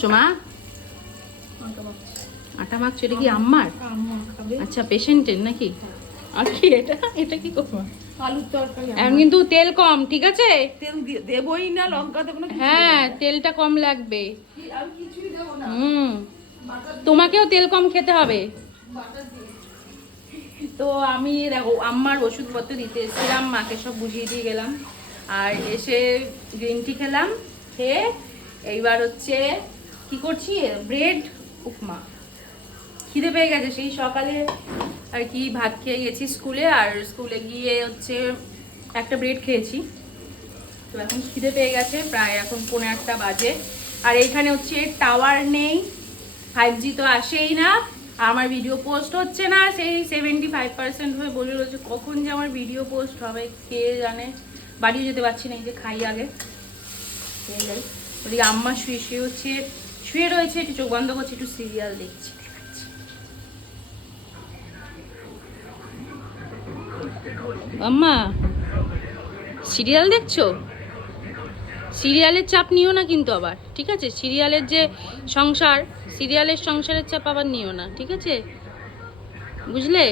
মাখছো মা? আটা মাখছো, এটা কি আম্মার? আচ্ছা, পেশেন্টের নাকি? আর কি এটা? এটা কি করবো? আলুর তরকারি। এখন কিন্তু তেল কম, ঠিক আছে? তেল দেবই না, লঙ্কা দেবো না। হ্যাঁ, তেলটা কম লাগবে। আমি কিছুই দেবো না। তোমাকেও তেল কম খেতে হবে। তো আমি দেখো আম্মার ওষুধপত্র দিতে এসেছিলাম, মাকে সব বুঝিয়ে দিয়ে গেলাম, আর এসে গ্রিন টি খেলাম, খেয়ে এইবার হচ্ছে কি করছি, ব্রেড উপমা। খিদে পেয়ে গেছে সেই সকালে আর কি, ভাত খেয়ে গেছি স্কুলে, আর স্কুলে গিয়ে হচ্ছে একটা ব্রেড খেয়েছি। তো এখন খিদে পেয়ে গেছে, প্রায় এখন 1:45 বাজে। আর এইখানে হচ্ছে টাওয়ার নেই, 5G তো আসেই না, আমার ভিডিও পোস্ট হচ্ছে না, সেই 75% হয়ে বলে রয়েছে। কখন যে আমার ভিডিও পোস্ট হবে কে জানে। বাড়িও যেতে পারছি না, এই যে খাই আগে খেয়ে যাই। ওদিকে আম্মা শুয়ে রয়েছে, একটু চোখ বন্ধ করছে, একটু সিরিয়াল দেখছি। আম্মা সিরিয়াল দেখছো? সিরিয়ালের চাপ নিও না কিন্তু আবার, ঠিক আছে? সিরিয়ালের যে সংসারের চাপ আবার নিও না, ঠিক আছে? বুঝলে?